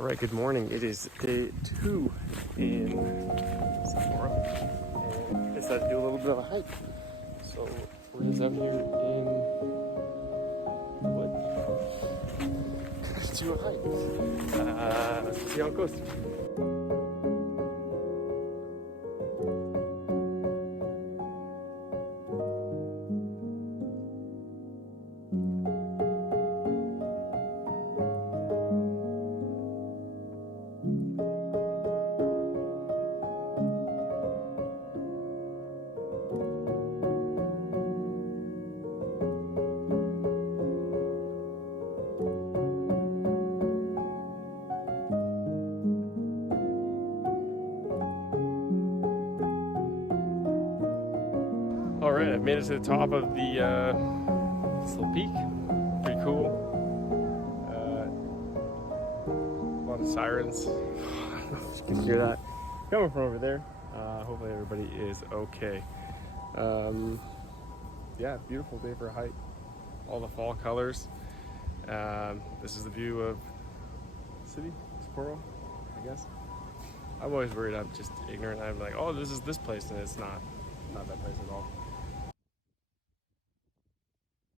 All right, good morning. It is day 2 in Sapporo, and I decided to do a little bit of a hike. So we're just out here in the woods to do a hike. Let's see how it goes. All right, I've made it to the top of the this little peak. Pretty cool. A lot of sirens. I don't know if you can hear that coming from over there. Hopefully everybody is okay. Yeah, beautiful day for a hike. All the fall colors. This is the view of the city, Sapporo, I guess. I'm always worried I'm just ignorant. I'm like, oh, this is this place, and it's not that place at all.